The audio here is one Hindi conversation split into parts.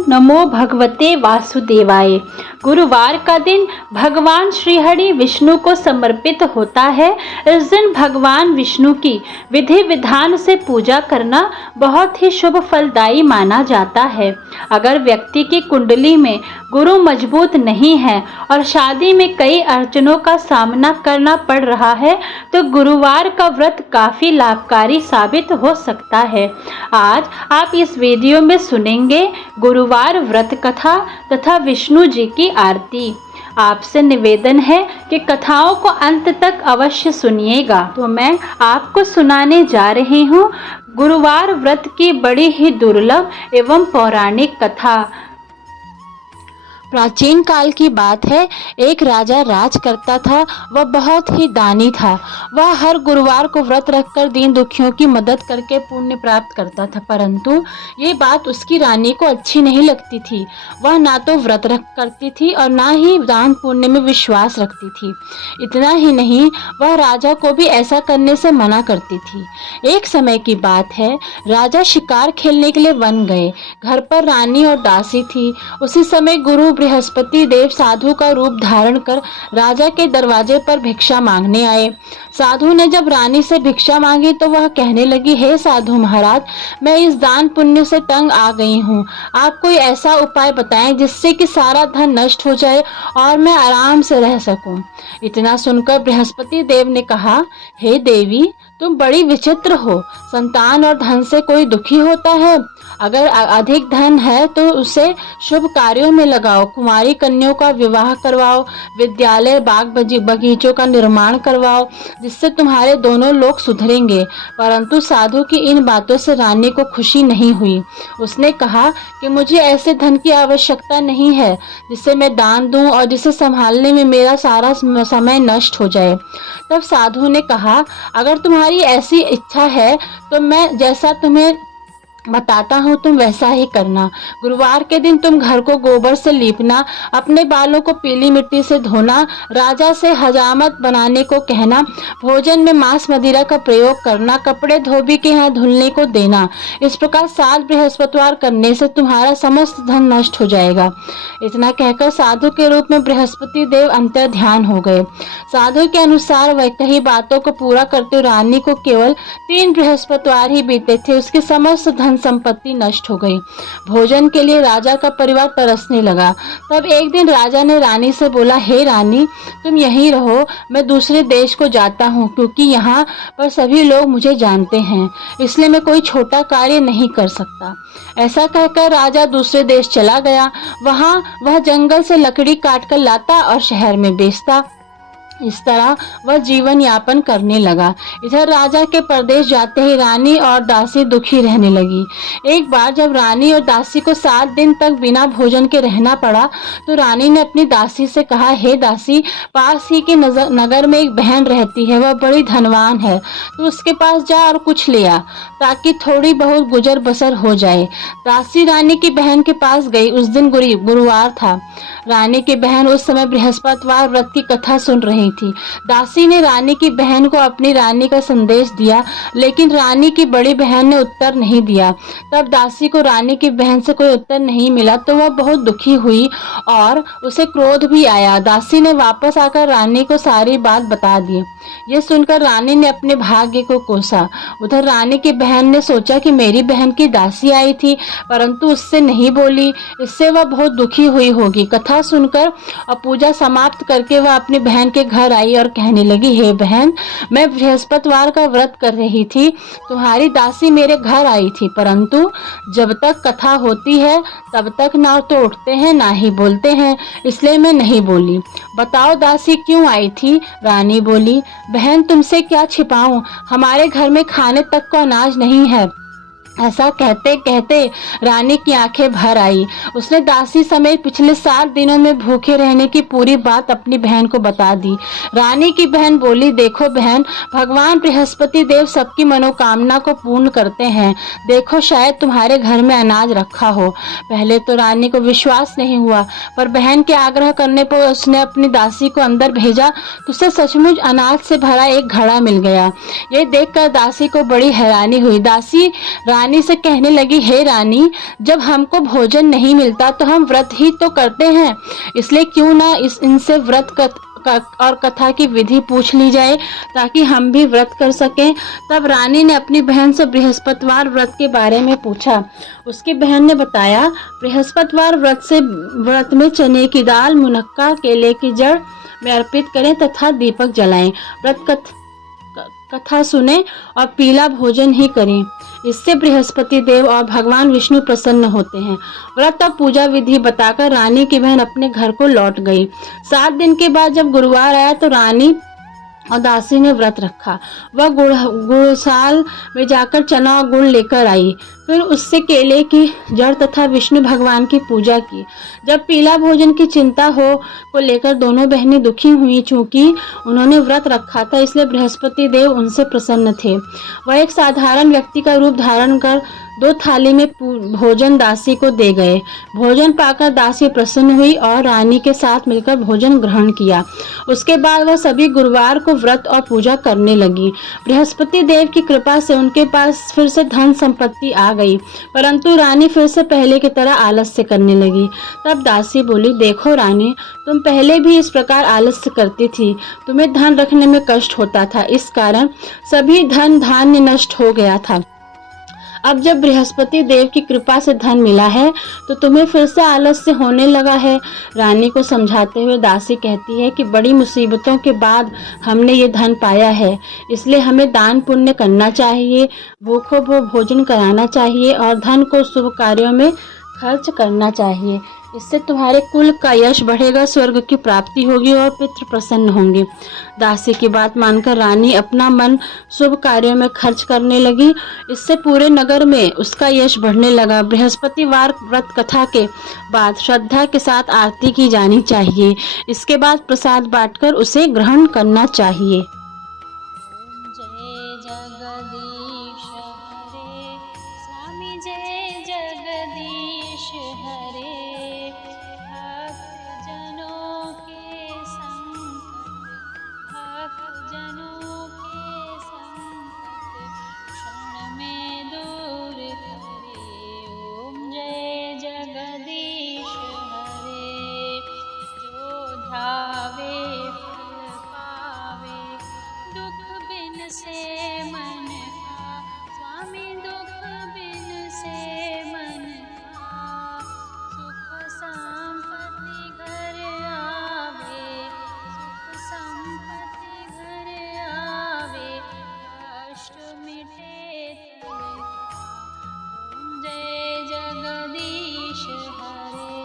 ओम नमो भगवते वासुदेवाय। गुरुवार का दिन भगवान श्रीहरि विष्णु को समर्पित होता है। इस दिन भगवान विष्णु की विधि विधान से पूजा करना बहुत ही शुभ फलदायी माना जाता है। अगर व्यक्ति की कुंडली में गुरु मजबूत नहीं है और शादी में कई अड़चनों का सामना करना पड़ रहा है तो गुरुवार का व्रत काफ़ी लाभकारी साबित हो सकता है। आज आप इस वीडियो में सुनेंगे गुरुवार व्रत कथा तथा विष्णु जी की आरती। आपसे निवेदन है कि कथाओं को अंत तक अवश्य सुनिएगा। तो मैं आपको सुनाने जा रही हूँ गुरुवार व्रत की बड़ी ही दुर्लभ एवं पौराणिक कथा। प्राचीन काल की बात है, एक राजा राज करता था। वह बहुत ही दानी था। वह हर गुरुवार को व्रत रखकर दीन दुखियों की मदद करके पुण्य प्राप्त करता था, परंतु ये बात उसकी रानी को अच्छी नहीं लगती थी। वह ना तो व्रत रख करती थी और ना ही दान पुण्य में विश्वास रखती थी। इतना ही नहीं, वह राजा को भी ऐसा करने से मना करती थी। एक समय की बात है, राजा शिकार खेलने के लिए वन गए। घर पर रानी और दासी थी। उसी समय गुरु बृहस्पति देव साधु का रूप धारण कर राजा के दरवाजे पर भिक्षा मांगने आए। साधु ने जब रानी से भिक्षा मांगी तो वह कहने लगी, हे साधु महाराज, मैं इस दान पुण्य से तंग आ गई हूँ। आप कोई ऐसा उपाय बताएं जिससे कि सारा धन नष्ट हो जाए और मैं आराम से रह सकूं। इतना सुनकर बृहस्पति देव ने कहा, हे देवी, तुम बड़ी विचित्र हो। संतान और धन से कोई दुखी होता है? अगर अधिक धन है तो उसे शुभ कार्यों में लगाओ, कुमारी कन्याओं का विवाह करवाओ, विद्यालय बाग बगीचों का निर्माण करवाओ, जिससे तुम्हारे दोनों लोग सुधरेंगे। परंतु साधु की इन बातों से रानी को खुशी नहीं हुई। उसने कहा कि मुझे ऐसे धन की आवश्यकता नहीं है जिससे मैं दान दूं और जिसे संभालने में मेरा सारा समय नष्ट हो जाए। तब साधु ने कहा, अगर तुम्हारी ऐसी इच्छा है तो मैं जैसा तुम्हें बताता हूँ तुम वैसा ही करना। गुरुवार के दिन तुम घर को गोबर से लीपना, अपने बालों को पीली मिट्टी से धोना, राजा से हजामत बनाने को कहना, भोजन में मांस मदिरा का प्रयोग करना, कपड़े धोबी के यहाँ धुलने को देना। इस प्रकार 7 बृहस्पतिवार करने से तुम्हारा समस्त धन नष्ट हो जाएगा। इतना कहकर साधु के रूप में बृहस्पति देव अंतर ध्यान हो गए। साधु के अनुसार वह कही बातों को पूरा करते रानी को केवल 3 बृहस्पतिवार ही बीते थे। उसके समस्त धन संपत्ति नष्ट हो गई। भोजन के लिए राजा का परिवार तरसने लगा। तब एक दिन राजा ने रानी से बोला, हे रानी, तुम यहीं रहो, मैं दूसरे देश को जाता हूँ, क्योंकि यहाँ पर सभी लोग मुझे जानते हैं, इसलिए मैं कोई छोटा कार्य नहीं कर सकता। ऐसा कहकर राजा दूसरे देश चला गया। वहाँ वह जंगल से लकड़ी काट कर लाता और शहर में बेचता। इस तरह वह जीवन यापन करने लगा। इधर राजा के प्रदेश जाते ही रानी और दासी दुखी रहने लगी। एक बार जब रानी और दासी को 7 दिन तक बिना भोजन के रहना पड़ा तो रानी ने अपनी दासी से कहा, हे दासी, पास ही के नगर में एक बहन रहती है, वह बड़ी धनवान है, तो उसके पास जा और कुछ ले आ ताकि थोड़ी बहुत गुजर बसर हो जाए। दासी रानी की बहन के पास गई। उस दिन गुरुवार था। रानी की बहन उस समय बृहस्पतिवार व्रत की कथा सुन रही थी। दासी ने रानी की बहन को अपनी रानी का संदेश दिया, लेकिन रानी की बड़ी बहन ने उत्तर नहीं दिया। तब दासी को रानी की बहन से कोई उत्तर नहीं मिला तो वह बहुत दुखी हुई और उसे क्रोध भी आया। दासी ने वापस आकर रानी को सारी बात बता दी। ये सुनकर रानी ने अपने भाग्य को कोसा। उधर रानी की बहन ने सोचा कि मेरी बहन की दासी आई थी परंतु उससे नहीं बोली, इससे वह बहुत दुखी हुई होगी। कथा सुनकर और पूजा समाप्त करके वह अपनी बहन के घर आई और कहने लगी, हे बहन, मैं बृहस्पतिवार का व्रत कर रही थी, तुम्हारी दासी मेरे घर आई थी, परंतु जब तक कथा होती है तब तक ना तो उठते हैं ना ही बोलते हैं, इसलिए मैं नहीं बोली। बताओ दासी क्यों आई थी? रानी बोली, बहन, तुमसे क्या छिपाऊं, हमारे घर में खाने तक को अनाज नहीं है। ऐसा कहते कहते रानी की आंखें भर आई। उसने दासी समेत पिछले 7 दिनों में भूखे रहने की पूरी बात अपनी बहन को बता दी। रानी की बहन बोली, देखो बहन, भगवान बृहस्पति देव सबकी मनोकामना को पूर्ण करते हैं। देखो, शायद तुम्हारे घर में अनाज रखा हो। पहले तो रानी को विश्वास नहीं हुआ, पर बहन के आग्रह करने पर उसने अपनी दासी को अंदर भेजा तो उसे सचमुच अनाज से भरा एक घड़ा मिल गया। ये देखकर दासी को बड़ी हैरानी हुई। दासी रानी रानी से कहने लगी, हे रानी, जब हमको भोजन नहीं मिलता तो हम व्रत ही तो करते हैं, इसलिए क्यों ना इनसे और कथा की विधि पूछ ली जाए ताकि हम भी व्रत कर सकें। तब रानी ने अपनी बहन से बृहस्पतिवार व्रत के बारे में पूछा। उसकी बहन ने बताया, बृहस्पतिवार व्रत में चने की दाल, मुनक्का, केले की जड़ में अर्पित करें तथा दीपक जलाएं। व्रत कथा सुने और पीला भोजन ही करें। इससे बृहस्पति देव और भगवान विष्णु प्रसन्न होते हैं। व्रत और पूजा विधि बताकर रानी की बहन अपने घर को लौट गई। 7 दिन के बाद जब गुरुवार आया तो रानी और दासी ने व्रत रखा। वह गुड़साल में जाकर चना और गुड़ लेकर आई, फिर उससे केले की जड़ तथा विष्णु भगवान की पूजा की। जब पीला भोजन की चिंता को लेकर दोनों बहनें दुखी हुई, चूंकि उन्होंने व्रत रखा था इसलिए बृहस्पति देव उनसे प्रसन्न थे। वह एक साधारण व्यक्ति का रूप धारण कर 2 थाली में भोजन दासी को दे गए। भोजन पाकर दासी प्रसन्न हुई और रानी के साथ मिलकर भोजन ग्रहण किया। उसके बाद वह सभी गुरुवार को व्रत और पूजा करने लगी। बृहस्पति देव की कृपा से उनके पास फिर से धन संपत्ति आ गई, परंतु रानी फिर से पहले की तरह आलस्य करने लगी। तब दासी बोली, देखो रानी, तुम पहले भी इस प्रकार आलस्य करती थी, तुम्हें धन रखने में कष्ट होता था, इस कारण सभी धन धान्य नष्ट हो गया था। अब जब बृहस्पति देव की कृपा से धन मिला है तो तुम्हें फिर से आलस्य होने लगा है। रानी को समझाते हुए दासी कहती है कि बड़ी मुसीबतों के बाद हमने ये धन पाया है, इसलिए हमें दान पुण्य करना चाहिए, भूखों को भोजन कराना चाहिए और धन को शुभ कार्यों में खर्च करना चाहिए। इससे तुम्हारे कुल का यश बढ़ेगा, स्वर्ग की प्राप्ति होगी और पितृ प्रसन्न होंगे। दासी की बात मानकर रानी अपना मन शुभ कार्यों में खर्च करने लगी। इससे पूरे नगर में उसका यश बढ़ने लगा। बृहस्पतिवार व्रत कथा के बाद श्रद्धा के साथ आरती की जानी चाहिए। इसके बाद प्रसाद बांटकर उसे ग्रहण करना चाहिए। जय जगदीश हरे, स्वामी जय जगदीश हरे, भक्त जनों के संकट क्षण में दूर करे। ओम जय जगदीश हरे, जो ध्यावे फल पावे, दुख बिन से मन का, स्वामी दुख बिन से मन का, सुख संपत्ति घर आवे, सुख संपत्ति घर आवे, कष्ट मिटे तन का। ओम जय जगदीश हरे,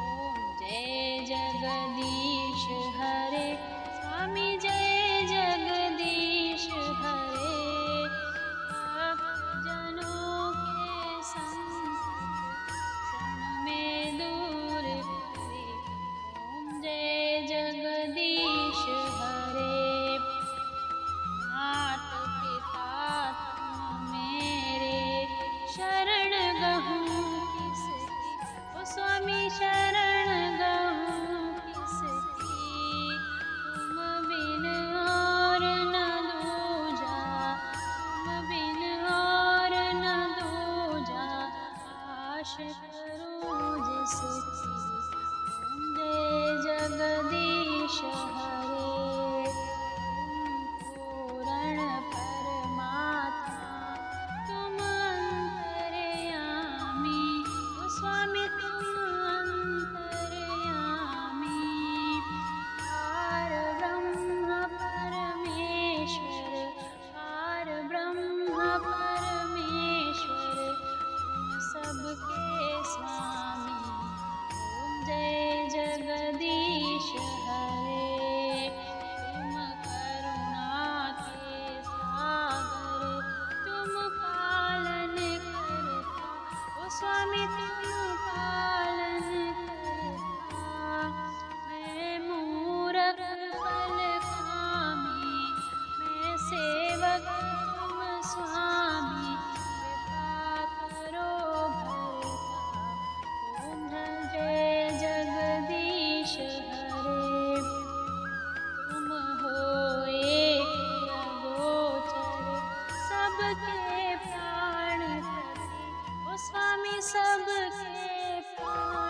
ओम जय जगदीश हरे, स्वामी जय जगदीश हरे, भक्त जनों के संकट क्षण में दूर करे। ओम जय जगदीश हरे, मात पिता तुम मेरे, शरण गहूँ किसकी, ओ स्वामी शरण गहूँ किसकी, तुम बिन और न दूजा, तुम बिन और न दूजा, आश करूँ जिसकी। ओम जय जगदीश हरे, तुम पूर्ण परमात्मा, तुम अंतर्यामी, ओ स्वामी तुम अंतर्यामी, पार ब्रह्म परमेश्वर, पार ब्रह्म परमेश्वर, तुम सबके स्वामी। ओम जय जगदीश हरे, तुम करुणा के सागर, तुम पालन करता, ओ स्वामी तुम पालन करता। मैं मूरख फल कामी, मैं सेवक तुम स्वामी, कृपा करो भरता। ओम जय जगदीश हरे, तुम हो एक अगोचर, सबके सबके प्राण